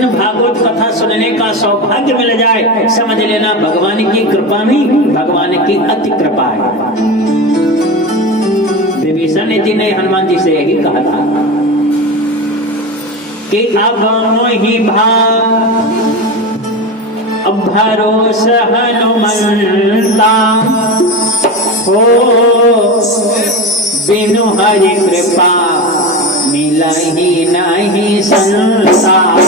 दिन भागवत कथा सुनने का सौभाग्य मिल जाए, समझ लेना भगवान की कृपा नहीं, भगवान की अति कृपा है। विभीषण जी ने हनुमान जी से यही कहा था कि अब मोहि भरोसा हनुमंता हो, बिनु हरि कृपा मिलहि नहीं संसार।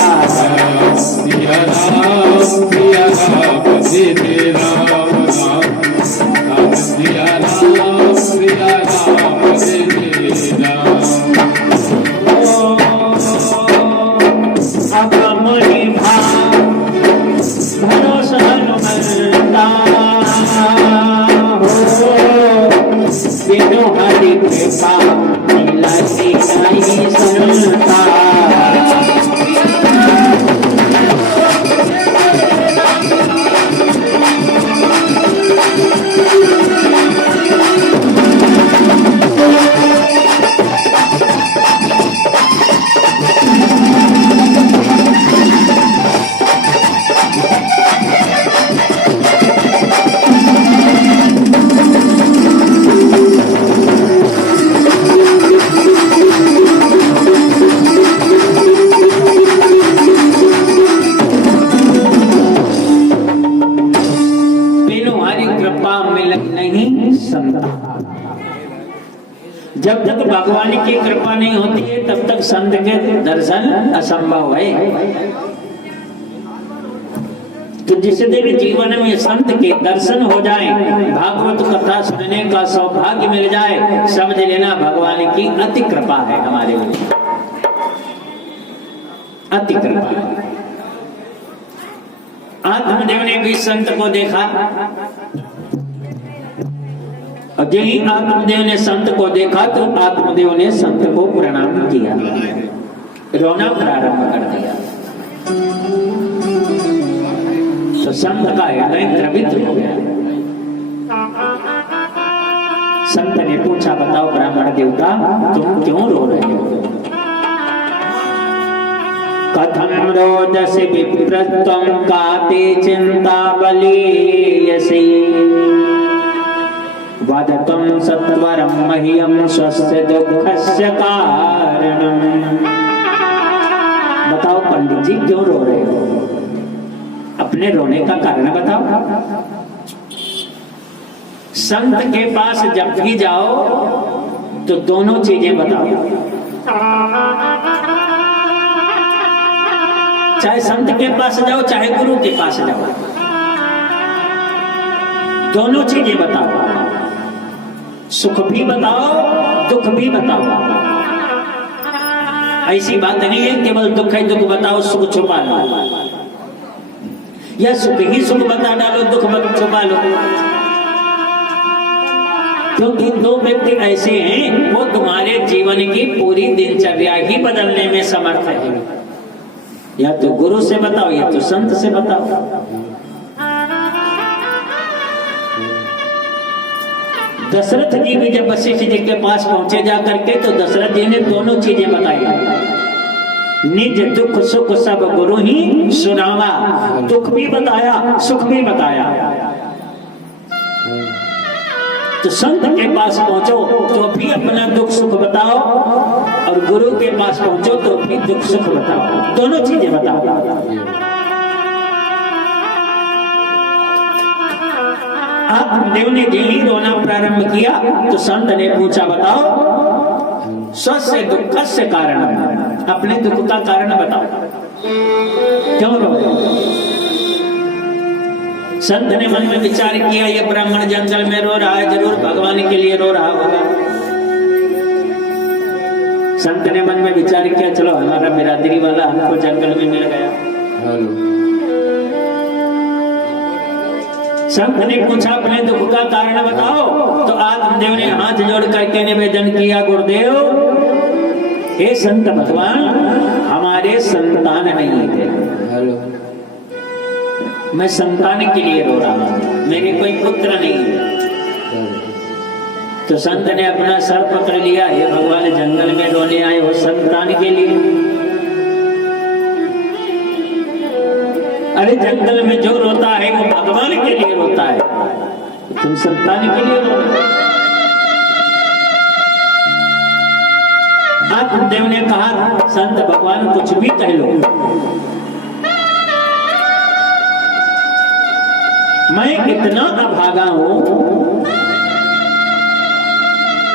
जब तक भगवान की कृपा नहीं होती है तब तक संत के दर्शन असंभव है। तो जिस दिन जीवन में संत के दर्शन हो जाए, भागवत कथा सुनने का सौभाग्य मिल जाए, समझ लेना भगवान की अति कृपा है हमारे लिए, अति कृपा। आत्मदेव ने भी संत को देखा, और यही आत्मदेव ने संत को देखा तो आत्मदेव ने संत को प्रणाम किया, रोना प्रारंभ कर दिया। तो संत का हृदय द्रवित हो गया। संत ने पूछा, बताओ ब्राह्मण देवता, तुम क्यों रो रहे हो? कथम रोदसी विप्रत्वं काते चिंता बलीयसी, वदतं सत्वरं मह्यं स्वस्य दुःखस्य कारणम्। बताओ पंडित जी क्यों रो रहे हो? अपने रोने का कारण बताओ। संत के पास जब भी जाओ तो दोनों चीजें बताओ। चाहे संत के पास जाओ चाहे गुरु के पास जाओ, दोनों चीजें बताओ। सुख भी बताओ, दुख भी बताओ। ऐसी बात नहीं है केवल दुख ही दुख बताओ, सुख छुपा लो, या सुख ही सुख बता डालो, दुख मत छुपा लो। क्योंकि दो व्यक्ति ऐसे हैं वो तुम्हारे जीवन की पूरी दिनचर्या ही बदलने में समर्थ है। या तो गुरु से बताओ या तो संत से बताओ। दशरथ जी भी जब वशिष्ठ जी के पास पहुंचे जा करके तो दशरथ जी ने दोनों चीजें बताई। निज दुख सुख सब गुरु ही सुनावा, दुख भी बताया सुख भी बताया। तो संत के पास पहुंचो तो भी अपना दुख सुख बताओ, और गुरु के पास पहुंचो तो भी दुख सुख बताओ, दोनों चीजें बताओ। आत्मदेव ने यही रोना प्रारंभ किया तो संत ने पूछा, बताओ स्वस्य दुःखस्य कारण, अपने दुख का कारण बताओ, क्यों रो रहे हो? संत ने मन में विचार किया, ये ब्राह्मण जंगल में रो रहा है, जरूर भगवान के लिए रो रहा होगा। संत ने मन में विचार किया, चलो हमारा बिरादरी वाला हमको जंगल में मिल गया। संत ने पूछा, अपने दुख का कारण बताओ। तो आत्मदेव ने हाथ जोड़ करके निवेदन किया, गुरुदेव हे संत भगवान, हमारे संतान नहीं थे, मैं संतान के लिए रो रहा हूं, मेरे कोई पुत्र नहीं है। तो संत ने अपना सर पकड़ लिया, हे भगवान जंगल में रोने आए हो संतान के लिए? अरे जंगल में जो रोता है वो भगवान के लिए रोता है, तुम संतान के लिए रो। आत्मदेव ने कहा संत भगवान कुछ भी कह लो, मैं इतना अभागा हूं,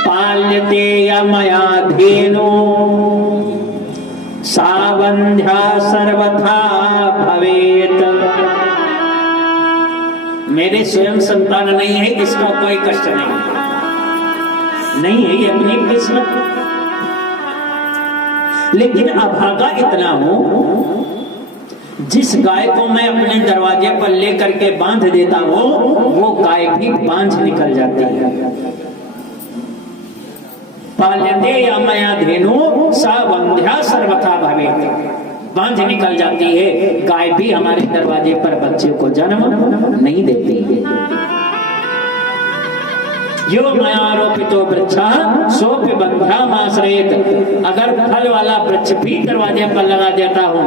पाल्यते यमया धेनो सावंध्या सर्वथा भवेत। मेरे स्वयं संतान नहीं है, इसका कोई कष्ट नहीं है, ये अपनी किस्मत। लेकिन अभागा इतना हूं, जिस गाय को मैं अपने दरवाजे पर लेकर के बांध देता हूं, वो गाय भी बांझ निकल जाती है। पाल्यते यमया धेनु सा वंध्या सर्वथा भवेत्, बांझ निकल जाती है, गाय भी हमारे दरवाजे पर बच्चे को जन्म नहीं देती है। यो मया रोपितो वृक्षा सोपि बंध्यामाश्रयेत्, अगर फल वाला वृक्ष भी दरवाजे पर लगा देता हूं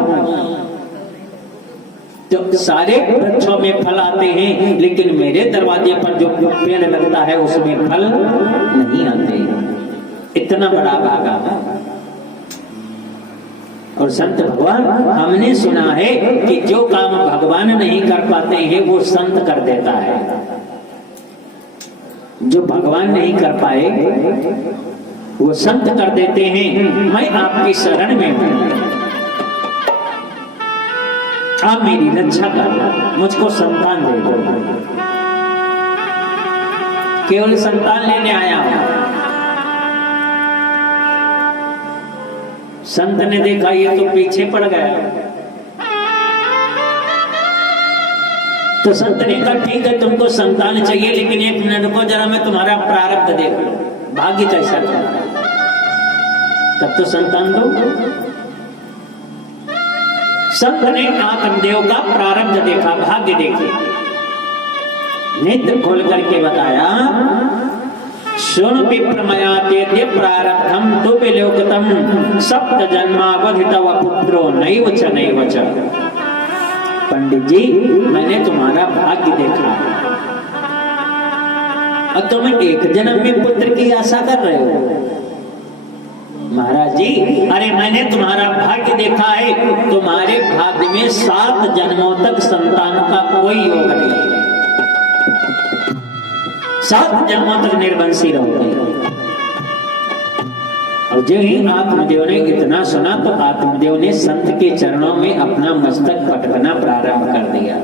तो सारे वृक्षों में फल आते हैं, लेकिन मेरे दरवाजे पर जो पेड़ लगता है उसमें फल नहीं आते। इतना बड़ा भागा। और संत भगवान, हमने सुना है कि जो काम भगवान नहीं कर पाते हैं वो संत कर देता है। जो भगवान नहीं कर पाए वो संत कर देते हैं। मैं आपकी शरण में हूं, आप मेरी रक्षा कर, मुझको संतान दे दो। केवल संतान लेने आया हूं। संत ने देखा ये तो पीछे पड़ गया, तो संत ने कहा ठीक है तुमको संतान चाहिए, लेकिन एक मिनट रुको जरा, मैं तुम्हारा प्रारब्ध देखूं, भाग्य कैसा था, तब तो संतान दो। संत ने आत्मदेव का प्रारब्ध देखा, भाग्य देखे, नेत्र खोल करके बताया, सुन विप्रमया तेद्य प्रारब्धम तु विलोकितम सप्त जन्मावधि तव पुत्रो नैव च नैव च। पंडित जी, मैंने तुम्हारा भाग्य देखा, अब तुम एक जन्म में पुत्र की आशा कर रहे हो। महाराज जी, अरे मैंने तुम्हारा भाग्य देखा है, तुम्हारे भाग्य में 7 जन्मों तक संतान का कोई योग नहीं है, 7 जन्मों तक निर्वंशी रहोगे। और जो ही आत्मदेव ने इतना सुना तो आत्मदेव ने संत के चरणों में अपना मस्तक पटकना प्रारंभ कर दिया।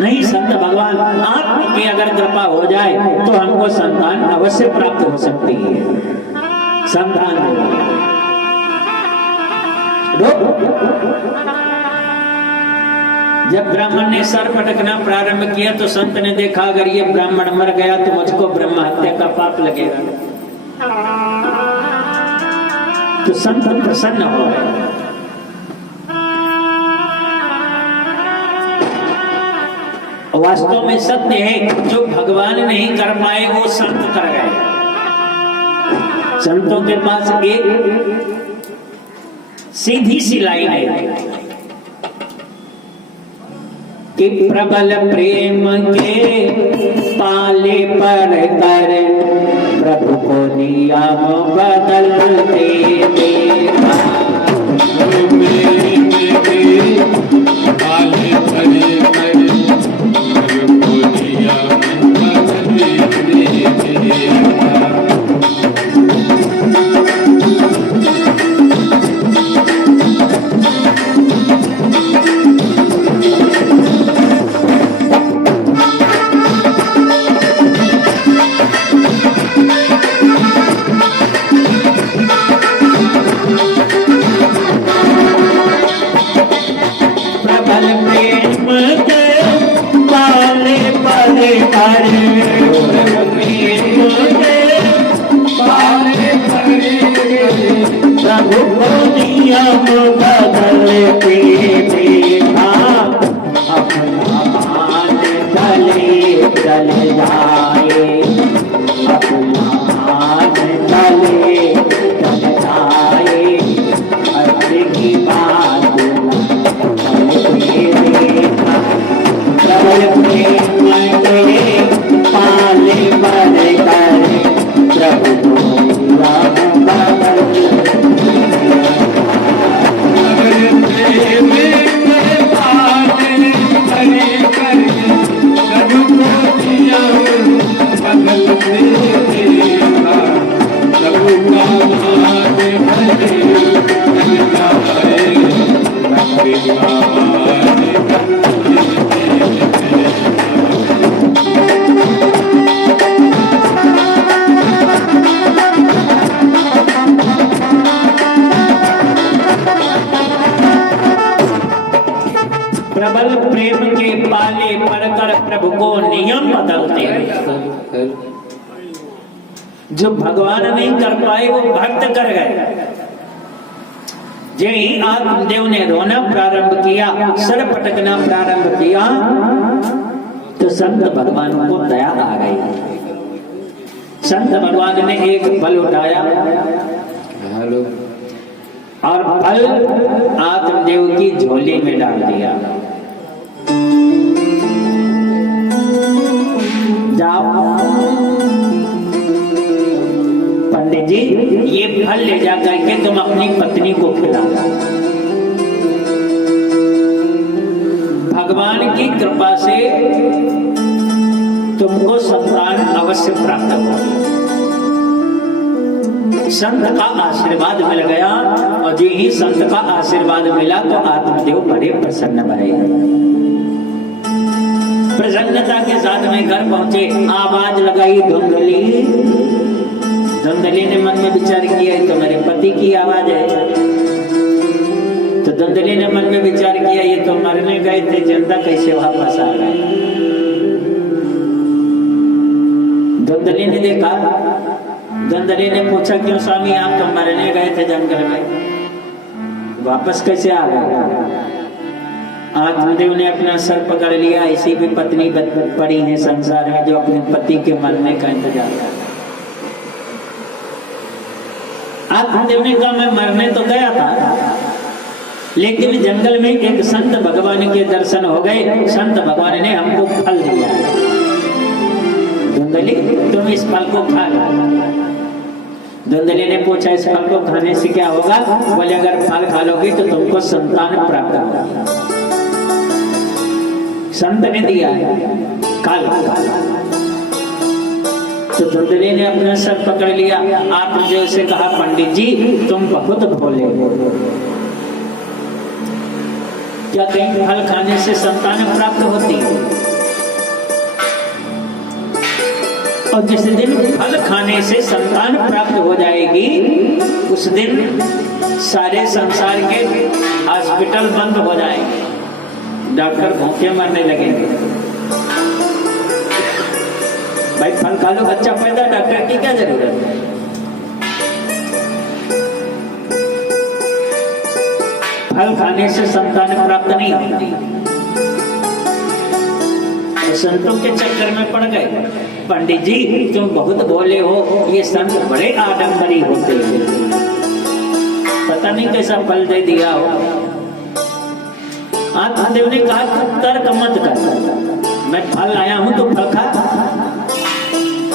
नहीं संत भगवान, आपकी अगर कृपा हो जाए तो हमको संतान अवश्य प्राप्त हो सकती है, संतान जब ब्राह्मण ने सर पटकना प्रारंभ किया तो संत ने देखा अगर ये ब्राह्मण मर गया तो मुझको ब्रह्म हत्या का पाप लगेगा, तो संत प्रसन्न हो गए। वास्तव में सत्य है, जो भगवान नहीं कर पाए वो संत कर गए। संतों के पास एक सीधी सी लाइन है कि प्रबल प्रेम के पाले पर कर प्रभु को नियम बदलते देखा। पाले पर बात प्रबल प्रेम के पाले पड़कर प्रभु को नियम बदलते हैं। जो भगवान नहीं कर पाए वो भक्त कर गए। यही आत्मदेव ने रोना प्रारंभ किया, सर पटकना प्रारंभ किया, तो संत भगवान को दया आ गई। संत भगवान ने एक फल उठाया और फल आत्मदेव की झोली में डाल दिया। जाओ पंडित जी, ये फल ले जा करके तुम अपनी पत्नी को खिलाओ। भगवान की कृपा से तुमको संतान अवश्य प्राप्त होगी। संत का आशीर्वाद मिल गया, और जो ही संत का आशीर्वाद मिला तो आत्मदेव बड़े प्रसन्न भरे। प्रसन्नता के साथ में घर पहुंचे, आवाज लगाई धुंधली। धुंधली ने मन में विचार किया तो मेरे पति की आवाज है। तो धुंधली ने मन में विचार किया ये तो मरने गए थे, जिंदा कैसे वापस आ गए। धुंधली ने देखा, धुंधली ने पूछा क्यों स्वामी आप तो मरने गए थे जंगल में, वापस कैसे आ गए। आत्मदेव ने अपना सर पकड़ लिया, इसी भी पत्नी पड़ी है संसार में जो अपने पति के मरने का इंतजार कर। आत्मदेव ने कहा मैं मरने तो गया था, लेकिन जंगल में एक संत भगवान के दर्शन हो गए। संत भगवान ने हमको फल दिया, धुंधली तुम इस फल को खा लो। धुंधली ने पूछा इस फल को खाने से क्या होगा। बोले अगर फल खा लोगी तो तुमको संतान प्राप्त होगा। संत ने दिया है, खा लो। तो धुंधली ने अपना सर पकड़ लिया। आत्मदेव से कहा पंडित जी तुम बहुत भोले हो, क्या कहीं फल खाने से संतान प्राप्त होती है। और जिस दिन फल खाने से संतान प्राप्त हो जाएगी उस दिन सारे संसार के हॉस्पिटल बंद हो जाएंगे, डॉक्टर भूखे मरने लगेंगे। भाई फल खा लो, बच्चा पैदा, डॉक्टर की क्या जरूरत है। फल खाने से संतान प्राप्त नहीं होती। तो संतों के चक्कर में पड़ गए। पंडित जी तुम बहुत भोले हो, ये संत बड़े आडंबरी होते हैं, पता नहीं कैसा फल दे दिया हो। आत्मदेव ने कहा तू तर्क मत कर, मैं फल आया हूं तो फल खा।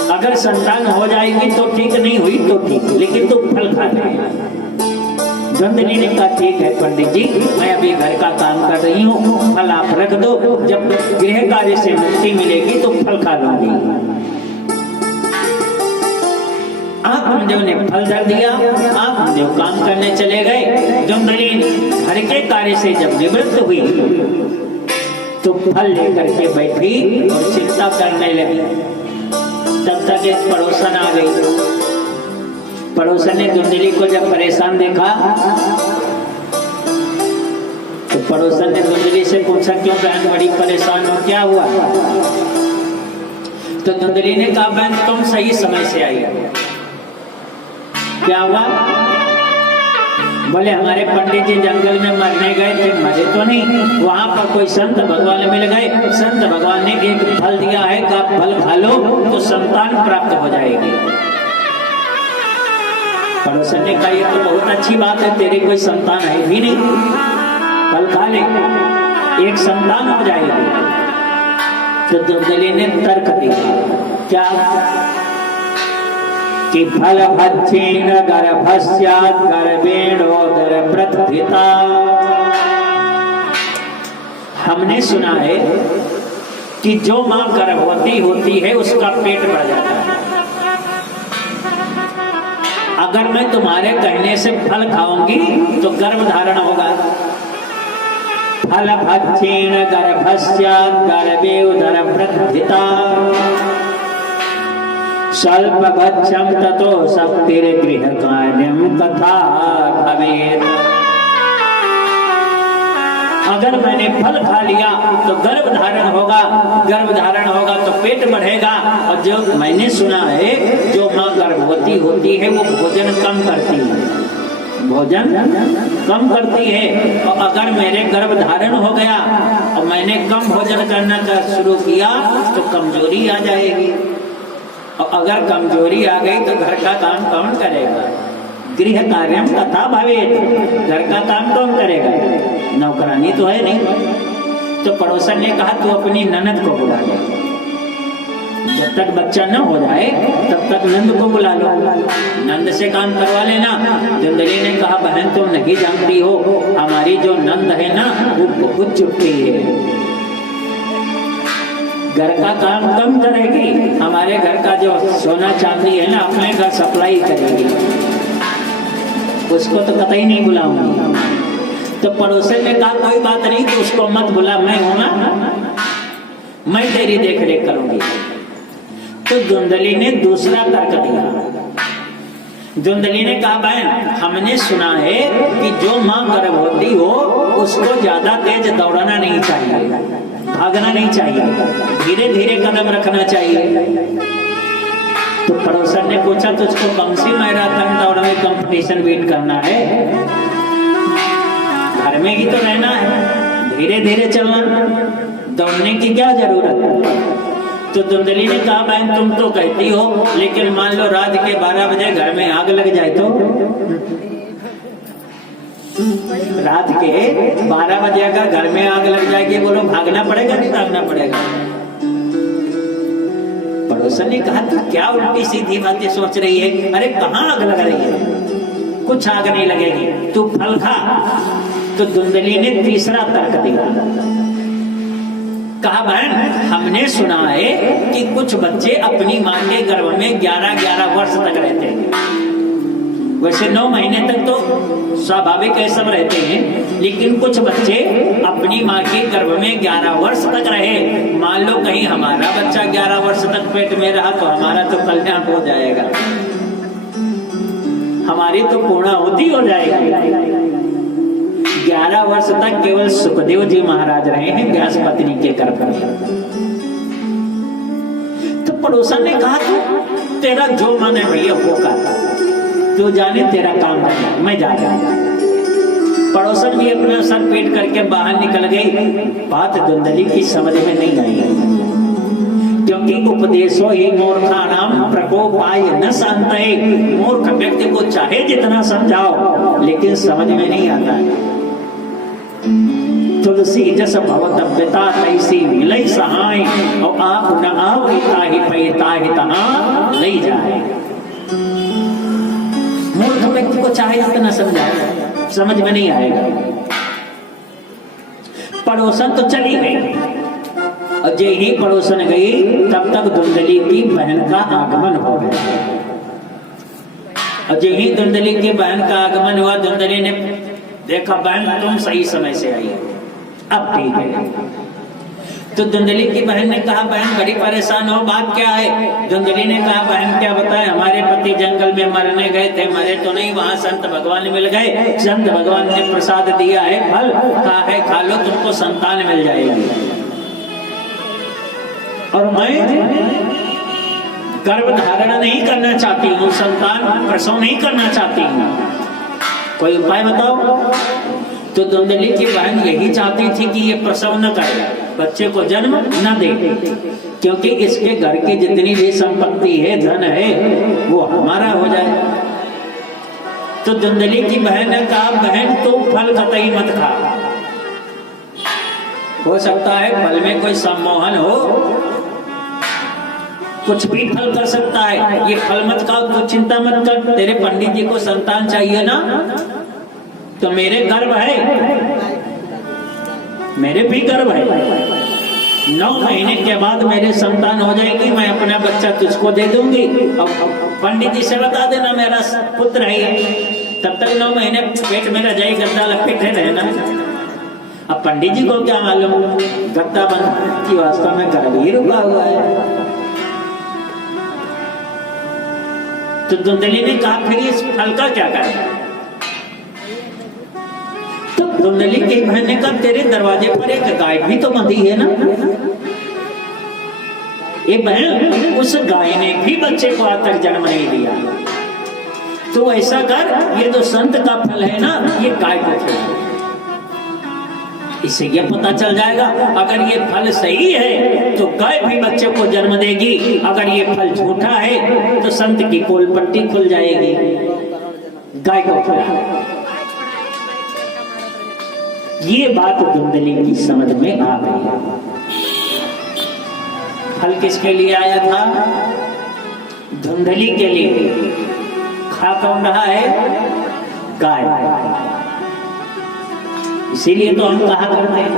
अगर संतान हो जाएगी तो ठीक, नहीं हुई तो ठीक, लेकिन तू फल खा ले। धुंधली ने कहा ठीक है पंडित जी, मैं अभी घर का काम कर रही हूँ, फल आप रख दो, जब गृह कार्य से मुक्ति मिलेगी तो फल खा लूंगी। आत्मदेव ने फल धर दिया। आत्मदेव काम करने चले गए। धुंधली घर के कार्य से जब निवृत्त हुई तो फल लेकर के बैठी और चिंता करने लगी। तब तक एक पड़ोसन आ गई। पड़ोसन ने धुंधली को जब परेशान देखा तो पड़ोसन ने धुंधली से पूछा क्यों बहन बड़ी परेशान हो, क्या हुआ। तो धुंधली ने कहा बहन तुम सही समय से आई। क्या हुआ। बोले हमारे पंडित जी जंगल में मरने गए थे, मरे तो नहीं, वहां पर कोई संत भगवान मिल गए। संत भगवान ने एक फल दिया है कि आप फल खा लो तो संतान प्राप्त हो जाएगी। पड़ोसन ने कहा ये तो बहुत अच्छी बात है, तेरी कोई संतान है भी नहीं, फल खा ले एक संतान हो जाएगी। तो धुंधली ने तर्क दिया क्या कि फल भक्षेण गर्भस्यात् गर्भेणोदर प्रथिता। हमने सुना है कि जो मां गर्भवती होती है उसका पेट बढ़ जाता है। अगर मैं तुम्हारे कहने से फल खाऊंगी तो गर्भ धारण होगा। फल भक्षेण गर्भस्यात् गर्भे उदर प्रथिता स्वल्प भक्षम ततो शक्तिर गृह कार्यम कथा भवेत्। अगर मैंने फल खा लिया तो गर्भ धारण होगा, गर्भ धारण होगा तो पेट बढ़ेगा। और जो मैंने सुना है जो माँ गर्भवती होती है वो भोजन कम करती है, भोजन कम करती है। और अगर मेरे गर्भ धारण हो गया और मैंने कम भोजन करना शुरू किया तो कमजोरी आ जाएगी। और अगर कमजोरी आ गई तो घर का काम कौन करेगा? गृह कार्यम तथा भवेत्, घर का काम कौन करेगा? नौकरानी तो है नहीं। तो पड़ोसन ने कहा तू अपनी ननद को बुला ले, जब तक बच्चा न हो जाए तब तक नंद को बुला लो, नंद से काम करवा लेना। धुंधली ने कहा बहन तुम नहीं जानती हो, हमारी जो नंद है ना वो बहुत चुपती है, घर का काम कम करेगी, हमारे घर का जो सोना चांदी है ना अपने घर सप्लाई करेगी, उसको तो कतई नहीं बुलाऊंगी। तो पड़ोसन ने कहा कोई बात नहीं, तो उसको मत बुला, मैं हूं ना, मैं तेरी देख रेख करूंगी। तो धुंधली ने दूसरा तर्क दिया। धुंधली ने कहा बहन हमने सुना है कि जो माँ गर्भवती हो उसको ज्यादा तेज दौड़ना नहीं चाहिए, भागना नहीं चाहिए, धीरे धीरे कदम रखना चाहिए। तो पड़ोसन ने पूछा तुझको बंसी मैराथन दौड़ में कंपटीशन बीट करना है? घर में ही तो रहना है, धीरे धीरे चलना, दौड़ने की क्या जरूरत? तो धुंधली ने कहा बहन तुम तो कहती हो, लेकिन मान लो रात के 12 बजे घर में आग लग जाए तो? रात के 12 बजे अगर घर में आग लग जाएगी, बोलो भागना पड़ेगा नहीं भागना पड़ेगा? पड़ोसन ने कहा तू क्या उल्टी सीधी बातें सोच रही है? अरे कहाँ आग लग रही है, कुछ आग नहीं लगेगी, तू फल खा। तो धुंधली ने तीसरा तर्क दिया, कहा बहन हमने सुना है कि कुछ बच्चे अपनी मां के गर्भ में 11-11 वर्ष तक रहते हैं। वैसे 9 महीने तक तो स्वाभाविक है सब रहते हैं, लेकिन कुछ बच्चे अपनी मां के गर्भ में 11 वर्ष तक रहे। मान लो कहीं हमारा बच्चा 11 वर्ष तक पेट में रहा तो हमारा तो कल्याण हो जाएगा, हमारी तो पूर्णाहुति हो जाएगी। 11 वर्ष तक केवल सुखदेव जी महाराज रहे हैं व्यास पत्नी के गर्भ में। तो पड़ोसन ने कहा तू तेरा जो मन है भैया वो कर, तू जाने तेरा काम करना, मैं जा रहा। पड़ोसन भी अपना सर पीट करके बाहर निकल गई। बात धुंधली की समझ में नहीं आई, क्योंकि उपदेशो ही मूर्खाणाम प्रकोपाय न शांतये। मूर्ख व्यक्ति को चाहे जितना समझाओ लेकिन समझ में नहीं आता है। तुलसी जस भवतव्यता तैसी मिलई सहाय, और आप न आवता ही पैता ही तहाँ ले जाए। मूर्ख व्यक्ति को चाहे जितना समझाए समझ में नहीं आएगा। पड़ोसन तो चली गई, और जे ही पड़ोसन गई तब तक धुंधली की बहन का आगमन हो गया। और जे ही धुंधली की बहन का आगमन हुआ, धुंधली ने देखा बहन तुम सही समय से आई हो, अब ठीक है। तो धुंधली की बहन ने कहा बहन बड़ी परेशान हो, बात क्या है? धुंधली ने कहा बहन क्या बताए, हमारे पति जंगल में मरने गए थे, मरे तो नहीं, वहां संत भगवान मिल गए, संत भगवान ने प्रसाद दिया है, फल कहा है खा लो, तुमको संतान मिल जाएगी। और मैं गर्भ धारण नहीं करना चाहती हूँ, संतान प्रसव नहीं करना चाहती हूँ, कोई उपाय बताओ। तो धुंधली की बहन यही चाहती थी कि ये प्रसव न करे, बच्चे को जन्म न दे, क्योंकि इसके घर की जितनी भी संपत्ति है, धन है, वो हमारा हो जाए। तो धुंधली की बहन ने कहा बहन तुम फल कतई मत खा, हो सकता है फल में कोई सम्मोहन हो, कुछ भी फल कर सकता है, ये फल मत खाओ, तो चिंता मत कर, तेरे पंडित जी को संतान चाहिए ना, तो मेरे गर्भ है, मेरे भी गर्भ है, 9 महीने के बाद मेरे संतान हो जाएगी, मैं अपना बच्चा तुझको दे दूंगी, और पंडित जी से बता देना मेरा पुत्र है, तब तक 9 महीने पेट में रजाई गद्दा लपेटे रहना। अब पंडित जी को क्या मालूम गद्दा बंद की वास्तव में गर्भ ही रुका हुआ है। तो धुंधली ने कहा फिर इस फल का क्या करें? तो धुंधली की बहन ने कहा तेरे दरवाजे पर एक गाय भी तो बंधी है ना। ये बहन उस गाय ने भी बच्चे को आज तक जन्म नहीं दिया, तो ऐसा कर, ये तो संत का फल है ना, ये गाय को खिला। इससे ये पता चल जाएगा अगर ये फल सही है तो गाय भी बच्चे को जन्म देगी, अगर ये फल झूठा है तो संत की कोल पट्टी खुल जाएगी। गाय को खिला। ये बात धुंधली की समझ में आ गई। फल किसके लिए आया था? धुंधली के लिए। खा कौन रहा है? गाय। इसीलिए तो हम कहा करते हैं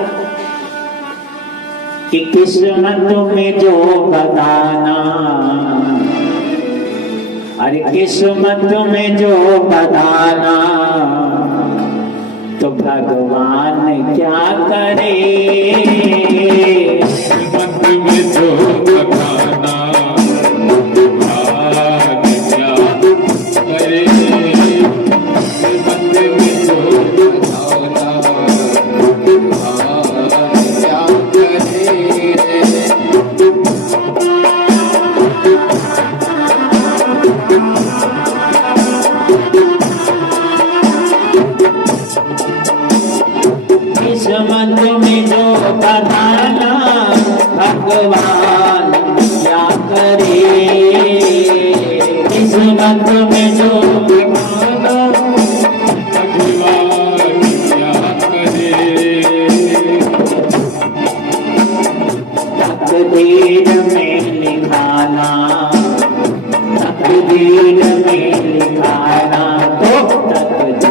कि किस्मत में जो बताना, अरे किस्मत में जो बताना तो भगवान क्या करे। किस्मत में जो बताना भगवान क्या करे। किस्मत में जो बताना भगवान क्या करे। किस्मत में जो बताना भगवान क्या करे। किस्मत में जो बताना भगवान क्या करे। तकदीर में लिखाना, तकदीर में लिखाना तो तकदीर क्या करे।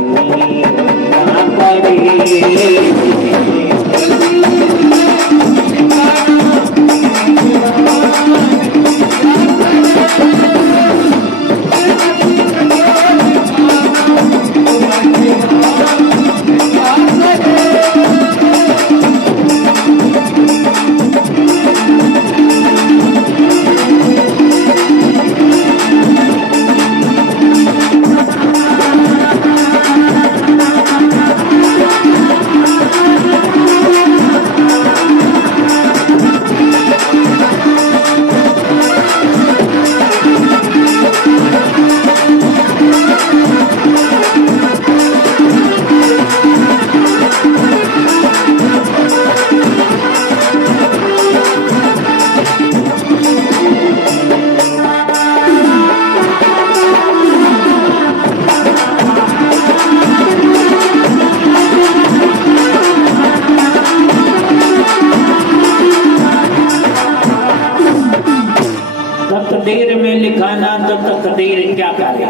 तकदीर में लिखाना तो तकदीर क्या करे।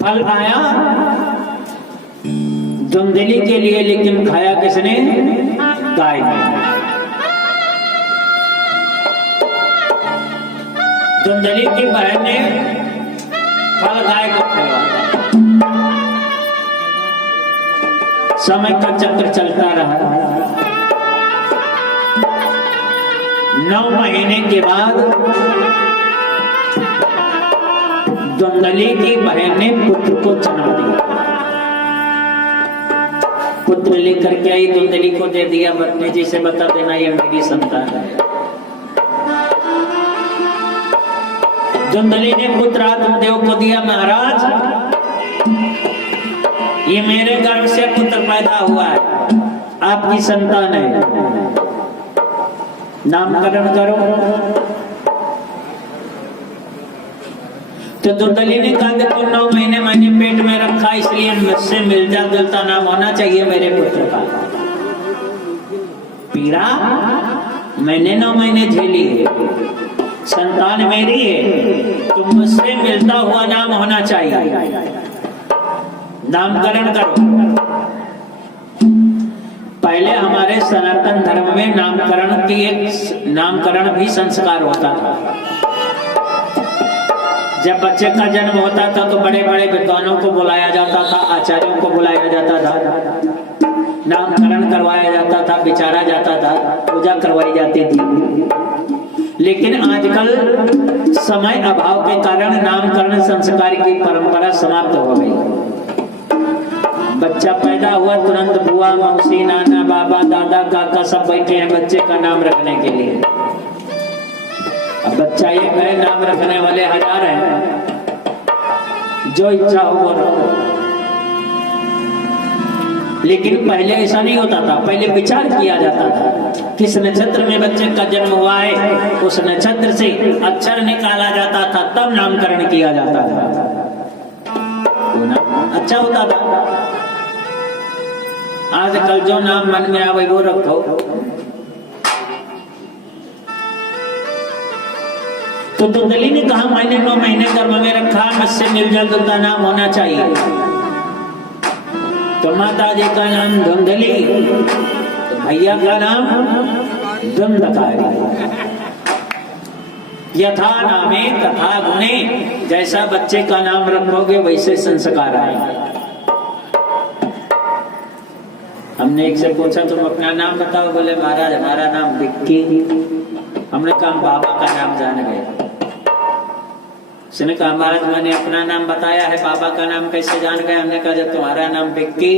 फल आया धुंधली के लिए, लेकिन खाया किसने? गाय ने। धुंधली की बहन ने फल गाय को खिलवाया। समय का चक्र चलता रहा। 9 महीने के बाद धुंधली की बहन ने पुत्र को जन्म दिया। पुत्र लेकर के आई, धुंधली को दे दिया। बत्नी जी से बता देना ये मेरी संतान है। धुंधली ने पुत्र आत्मदेव को दिया। महाराज ये मेरे गर्भ से पुत्र पैदा हुआ है, आपकी संतान है, नामकरण करो। तो धुंधली ने कहा कि तुम 9 महीने मैंने पेट में रखा, इसलिए मुझसे मिलता जुलता नाम होना चाहिए मेरे पुत्र का। पीड़ा मैंने 9 महीने झेली है, संतान मेरी है, तो मुझसे मिलता हुआ नाम होना चाहिए, नामकरण करो। पहले हमारे सनातन धर्म में नामकरण भी संस्कार होता था। जब बच्चे का जन्म होता था तो बड़े बड़े विद्वानों को बुलाया जाता था, आचार्यों को बुलाया जाता था, नामकरण करवाया जाता था, विचारा जाता था, पूजा करवाई जाती थी। लेकिन आजकल समय अभाव के कारण नामकरण संस्कार की परंपरा समाप्त हो गई। बच्चा पैदा हुआ तुरंत बुआ मौसी नाना बाबा दादा काका सब बैठे हैं बच्चे का नाम रखने के लिए। अब बच्चा एक है, नाम रखने वाले हजार हैं, जो इच्छा हो वो रखो। लेकिन पहले ऐसा नहीं होता था, पहले विचार किया जाता था किस नक्षत्र में बच्चे का जन्म हुआ है, उस नक्षत्र से अक्षर निकाला जाता था, तब नामकरण किया जाता था। अच्छा होता था। आजकल जो नाम मन में आवे वो रखो। तो धुंधली ने कहा मैंने 9 महीने गर्भ में रखा, मुझसे मिलजुल का नाम होना चाहिए। तो माता जी का नाम धुंधली, तो भैया का नाम धुंधकारी। यथा नामे तथा गुणे, जैसा बच्चे का नाम रखोगे वैसे संस्कार आएंगे। हमने एक से पूछा तुम अपना नाम बताओ, बोले महाराज हमारा नाम विक्की। हमने कहा बाबा का नाम जान गए। उसने कहा महाराज मैंने अपना नाम बताया है, बाबा का नाम कैसे जान गए? हमने कहा जब तुम्हारा नाम विक्की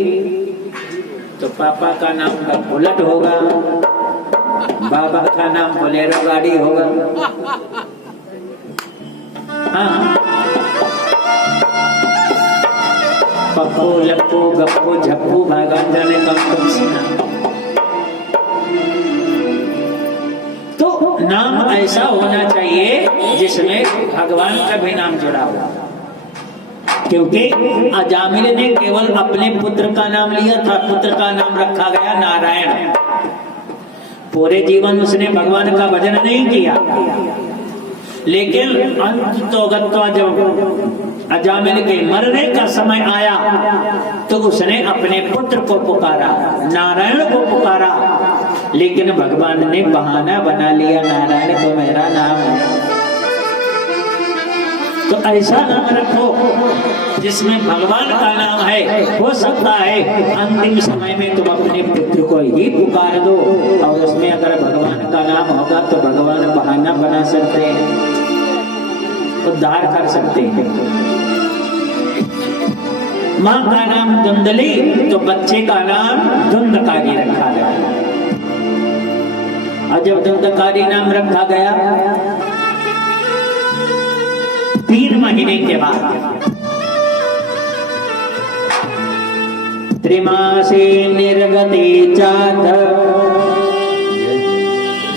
तो पापा का नाम बुलेट होगा, बाबा का नाम बोलेरो गाड़ी होगा। हाँ, पप्पू लप्पू गप्पू झप्पू भगवान जाने कब सुना। तो नाम ऐसा होना चाहिए जिसमें भगवान का भी नाम जुड़ा हुआ, क्योंकि अजामिल ने केवल अपने पुत्र का नाम लिया था, पुत्र का नाम रखा गया नारायण। पूरे जीवन उसने भगवान का भजन नहीं किया, लेकिन अंत तो गत्वा जब अजामिल के मरने का समय आया तो उसने अपने पुत्र को पुकारा, नारायण को पुकारा। लेकिन भगवान ने बहाना बना लिया, नारायण तो मेरा नाम है। तो ऐसा नाम रखो जिसमें भगवान का नाम है। हो सकता है अंतिम समय में तुम अपने पुत्र को ही पुकार दो, और उसमें अगर भगवान का नाम होगा तो भगवान बहाना बना सकते हैं, उद्धार कर सकते हैं। माँ का नाम धुंधली तो बच्चे का नाम धुंधकारी रखा गया। और जब धुंधकारी नाम रखा गया 3 महीने के बाद त्रिमासे निर्गते चाथ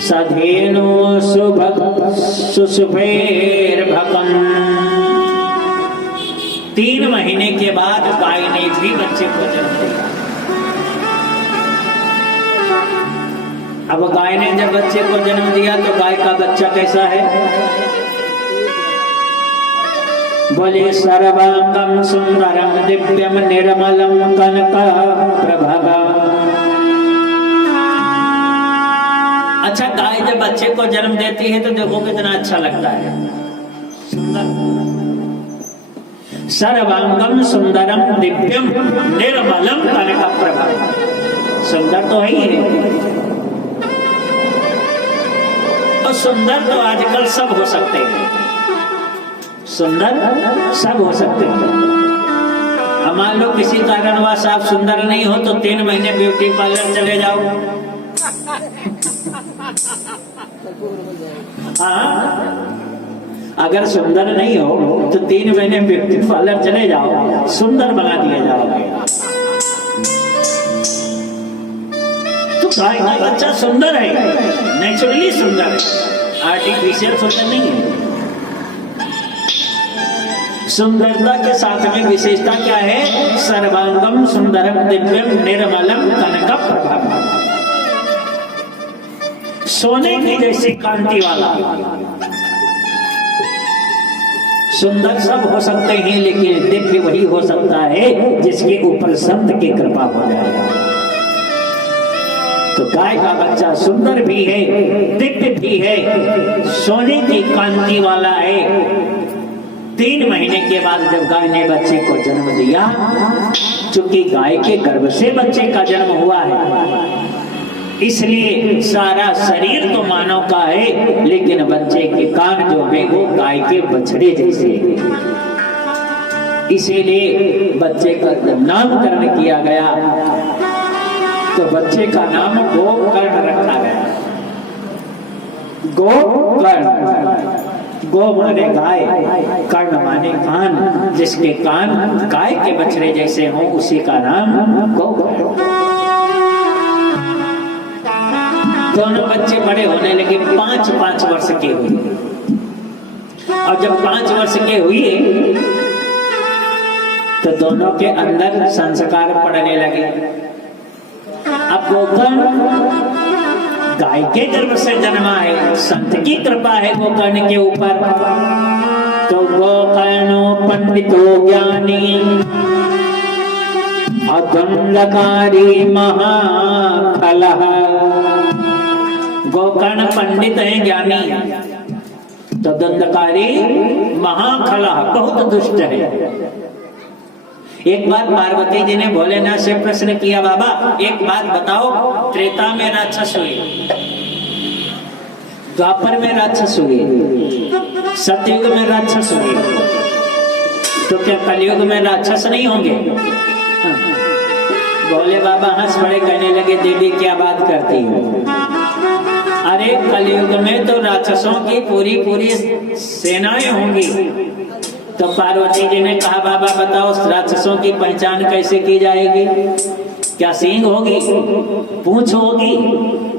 सधेनु सुशुभेर भकन। 3 महीने के बाद गाय ने भी बच्चे को जन्म दिया। अब गाय ने जब बच्चे को जन्म दिया तो गाय का बच्चा कैसा है? बोले सर्वांगम सुंदरम दिव्यम निर्मलम कनक प्रभा। अच्छा, गाय जब बच्चे को जन्म देती है तो देखो कितना अच्छा लगता है, सुंदर। सर्वांगम सुंदरम दिव्यम निर्मलम कनक प्रभा। सुंदर तो है ही है, और सुंदर तो आजकल सब हो सकते हैं, सुंदर सब हो सकते हैं। अब मान लो किसी कारणवश आप सुंदर नहीं हो तो 3 महीने ब्यूटी पार्लर चले जाओ। हाँ, अगर सुंदर नहीं हो तो 3 महीने ब्यूटी पार्लर चले जाओ, सुंदर बना दिया जाओगे। तो गाय का बच्चा सुंदर है, नेचुरली सुंदर है, आर्टिफिशियल सुंदर नहीं है। सुंदरता के साथ में विशेषता क्या है? सर्वांगम सुंदरम दिव्यम निर्मलम कनक प्रभा। सोने की जैसी कांति वाला। सुंदर सब हो सकते हैं, लेकिन दिव्य वही हो सकता है जिसके ऊपर संत की कृपा हो जाए। तो गाय का बच्चा सुंदर भी है, दिव्य भी है, सोने की कांति वाला है। 3 महीने के बाद जब गाय ने बच्चे को जन्म दिया, चूंकि गाय के गर्भ से बच्चे का जन्म हुआ है, इसलिए सारा शरीर तो मानव का है, लेकिन बच्चे के कान जो है वो गाय के बछड़े जैसे है। इसीलिए बच्चे का जब नामकरण किया गया तो बच्चे का नाम गोकर्ण रखा गया। गोकर्ण, गो माने गाय, कर्ण माने कान, जिसके कान गाय के बछड़े जैसे हों उसी का नाम गोकर्ण। दोनों बच्चे बड़े होने लगे, 5-5 वर्ष के हुए, और जब 5 वर्ष के हुए तो दोनों के अंदर संस्कार पड़ने लगे। अब गोकर्ण गाय के गर्भ से जन्मा है, संत की कृपा है गोकर्ण के ऊपर। तो गोकर्णो पंडितो ज्ञानी अदंडकारी महाकलह। गोकर्ण पंडित है, ज्ञानी, तो दंडकारी महाकलह, बहुत दुष्ट है। एक बार पार्वती जी ने भोलेनाथ से प्रश्न किया, बाबा एक बात बताओ, त्रेता में राक्षस हुए, द्वापर में राक्षस हुए, सतयुग में राक्षस हुए, तो क्या कलयुग में राक्षस नहीं होंगे? भोले बाबा हंस पड़े, कहने लगे दीदी क्या बात करती हो? अरे कलयुग में तो राक्षसों की पूरी सेनाएं होंगी। तो पार्वती जी ने कहा, बाबा बताओ राक्षसों की पहचान कैसे की जाएगी? क्या सींग होगी, पूंछ होगी,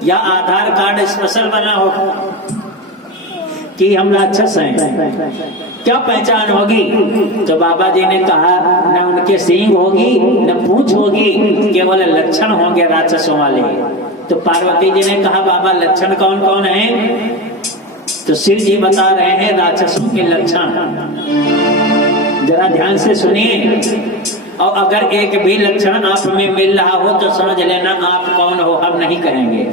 या आधार कार्ड स्पेशल बना होगा कि हम राक्षस हैं? क्या पहचान होगी? तो बाबा जी ने कहा, न उनके सींग होगी न पूंछ होगी, केवल लक्षण होंगे राक्षसों वाले। तो पार्वती जी ने कहा, बाबा लक्षण कौन कौन है? तो शिव जी बता रहे हैं राक्षसों के लक्षण, जरा ध्यान से सुनिए। और अगर एक भी लक्षण आप में मिल रहा हो तो समझ लेना आप कौन हो, हम नहीं कहेंगे।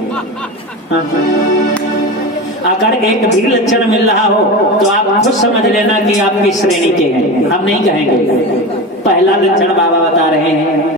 अगर एक भी लक्षण मिल रहा हो तो आप खुद समझ लेना कि आप किस श्रेणी के हैं, हम नहीं कहेंगे। पहला लक्षण बाबा बता रहे हैं,